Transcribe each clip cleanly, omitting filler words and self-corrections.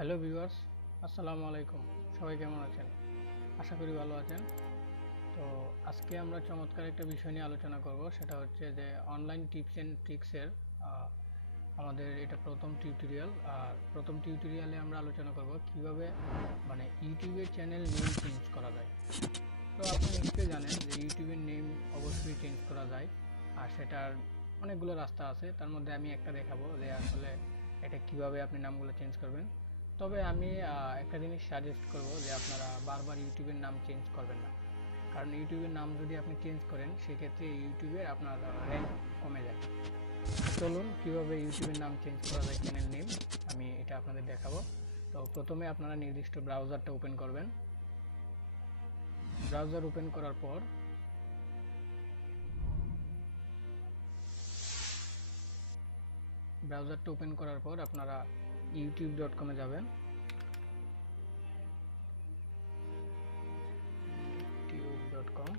Hello viewers, আসসালামু আলাইকুম। সবাই কেমন আছেন? আশা করি ভালো আছেন। তো আজকে আমরা চমৎকার একটা বিষয় নিয়ে আলোচনা করব, সেটা হচ্ছে যে অনলাইন টিপস অ্যান্ড ট্রিক্সের আমাদের এটা প্রথম টিউটোরিয়াল। আর প্রথম টিউটোরিয়ালে আমরা আলোচনা করব কিভাবে ইউটিউবের চ্যানেল নেম চেঞ্জ করা যায়। তো আপনি নিশ্চয়ই জানেন যে ইউটিউবের নেম অবশ্যই চেঞ্জ করা যায়, আর সেটার অনেকগুলো রাস্তা আছে। তার মধ্যে আমি একটা দেখাবো যে আসলে এটা কিভাবে আপনি নামগুলো চেঞ্জ করবেন। তবে আমি একটা জিনিস সাজেস্ট করব যে আপনারা বারবার ইউটিউবের নাম চেঞ্জ করবেন না, কারণ ইউটিউবের নাম যদি আপনি চেঞ্জ করেন সেক্ষেত্রে ইউটিউবের আপনার র্যাঙ্ক কমে যায়। চলুন কিভাবে ইউটিউবের নাম চেঞ্জ করা যায়, চ্যানেল নেম, আমি এটা আপনাদের দেখাবো। তো প্রথমে আপনারা নির্দিষ্ট ব্রাউজারটা ওপেন করবেন। ব্রাউজার ওপেন করার পর আপনারা youtube.com-এ যাবেন। youtube.com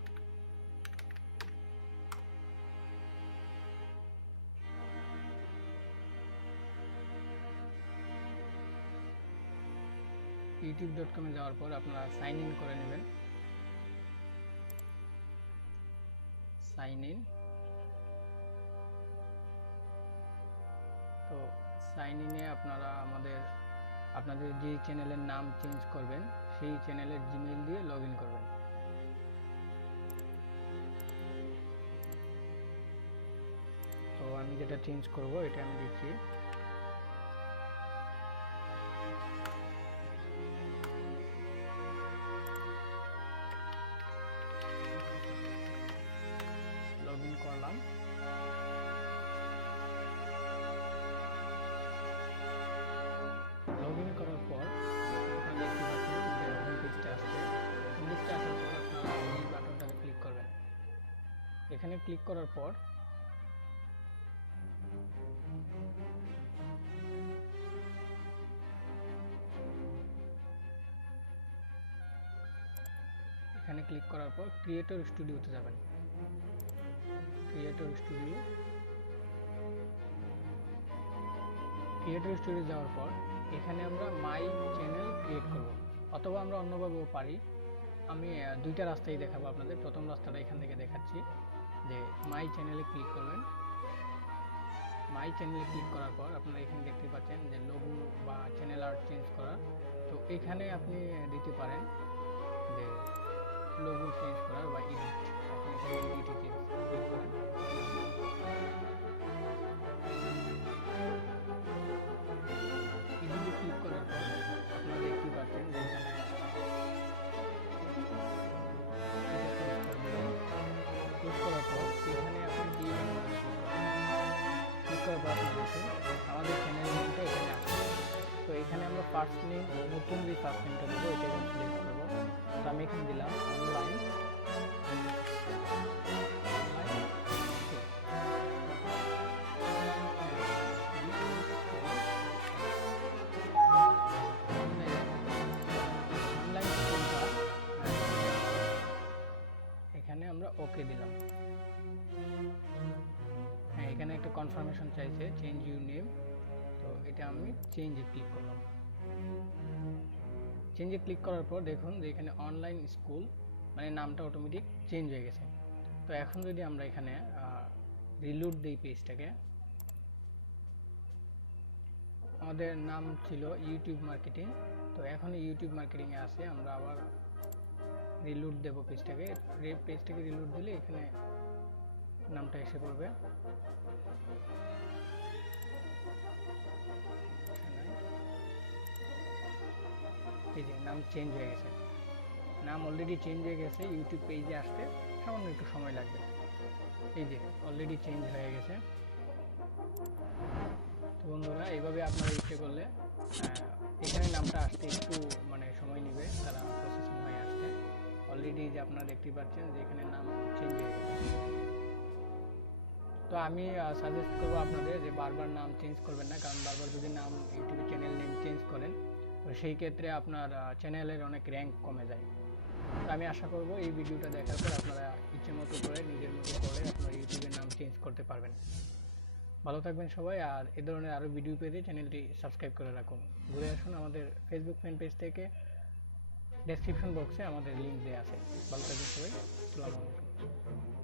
youtube.com-এ যাওয়ার পর আপনারা সাইন ইন করে নেবেন। Sign in. তো সাইন ইনে আপনারা আপনাদের যে চ্যানেলের নাম চেঞ্জ করবেন সেই চ্যানেলের জিমেইল দিয়ে লগ ইন করবেন। তো আমি যেটা চেঞ্জ করব এটা আমি দিচ্ছি। লগ ইন করলাম। লগ ইন করার পর আপনারা দেখতে পাচ্ছেন যে হোম পেজটা আসছে। হোম পেজটা আসার পর আপনারা এই বাটনটাতে ক্লিক করবেন। এখানে ক্লিক করার পর ক্রিয়েটর স্টুডিওতে যাবেন। ক্রিয়েটর স্টুডিও যাওয়ার পর এখানে আমরা মাই চ্যানেল ক্রিয়েট করব, অথবা আমরা অন্যভাবেও পারি। আমি দুইটা রাস্তাই দেখাবো আপনাদের। প্রথম রাস্তাটা এখান থেকে দেখাচ্ছি, যে মাই চ্যানেলে ক্লিক করবেন। মাই চ্যানেলে ক্লিক করার পর আপনারা এখানে দেখতে পাচ্ছেন যে লোগো বা চ্যানেল আর্ট চেঞ্জ করা। তো এখানে আপনি দিতে পারেন যে লোগো চেঞ্জ করার বা এডিট। এখন এখানে এডিটে ক্লিক করেন। এডিটে ক্লিক করার পর আপনারা দেখতে পাচ্ছেন যে এখানে ক্লিক করার পর এখানে আপনি দিয়ে ক্লিক করার পর আপনি দেখুন আমাদের চ্যানেল নেমটা এখানে আসছে। তো এখানে আমরা ফার্স্ট নেম, নতুন যে ফার্স্ট নেমটা দেবো এটা এখানে সিলেক্ট করবো। তো আমি এখানে দিলাম অনলাইন। এখানে আমরা ওকে দিলাম। হ্যাঁ, এখানে একটা কনফার্মেশন চাইছে, চেঞ্জ ইউর নেম। তো এটা আমি চেঞ্জে ক্লিক করলাম। চেঞ্জে ক্লিক করার পর দেখুন যে এখানে অনলাইন স্কুল নামটা অটোমেটিক চেঞ্জ হয়ে গেছে। তো এখন যদি আমরা এখানে রিলোড দিই পেজটাকে, আমাদের নাম ছিল ইউটিউব মার্কেটিং। তো এখন ইউটিউব মার্কেটিংয়ে আছে। আমরা আবার রিলোড দেব পেজটাকে। রিলোড দিলে এখানে নামটা এসে পড়বে। এই যে নাম চেঞ্জ হয়ে গেছে। নাম অলরেডি চেঞ্জ হয়ে গেছে। ইউটিউব পেজে আসতে সামান্য একটু সময় লাগবে। এই যে অলরেডি চেঞ্জ হয়ে গেছে। তো বন্ধুরা, এইভাবে আপনারা ইচ্ছে করলে এখানে নামটা আসতে একটু সময় নেবে, তারা প্রসেসিং হয়ে আসতে। অলরেডি যে আপনারা দেখতে পাচ্ছেন যে এখানে নাম চেঞ্জ হয়ে গেছে। তো আমি সাজেস্ট করবো আপনাদের যে বারবার নাম চেঞ্জ করবেন না, কারণ বারবার যদি নাম ইউটিউবে চ্যানেল নেম চেঞ্জ করেন তো সেই ক্ষেত্রে আপনার চ্যানেলের অনেক র্যাঙ্ক কমে যায়। তো আমি আশা করব এই ভিডিওটা দেখার পর আপনারা ইচ্ছে মতো করে নিজের মতো করে আপনার ইউটিউবের নাম চেঞ্জ করতে পারবেন। ভালো থাকবেন সবাই, আর এ ধরনের আরও ভিডিও পেতে চ্যানেলটি সাবস্ক্রাইব করে রাখুন। ঘুরে আসুন আমাদের ফেসবুক ফ্যান পেজ থেকে, ডেসক্রিপশন বক্সে আমাদের লিঙ্ক দেওয়া আছে। ভালো থাকবেন সবাই, আসসালামু আলাইকুম।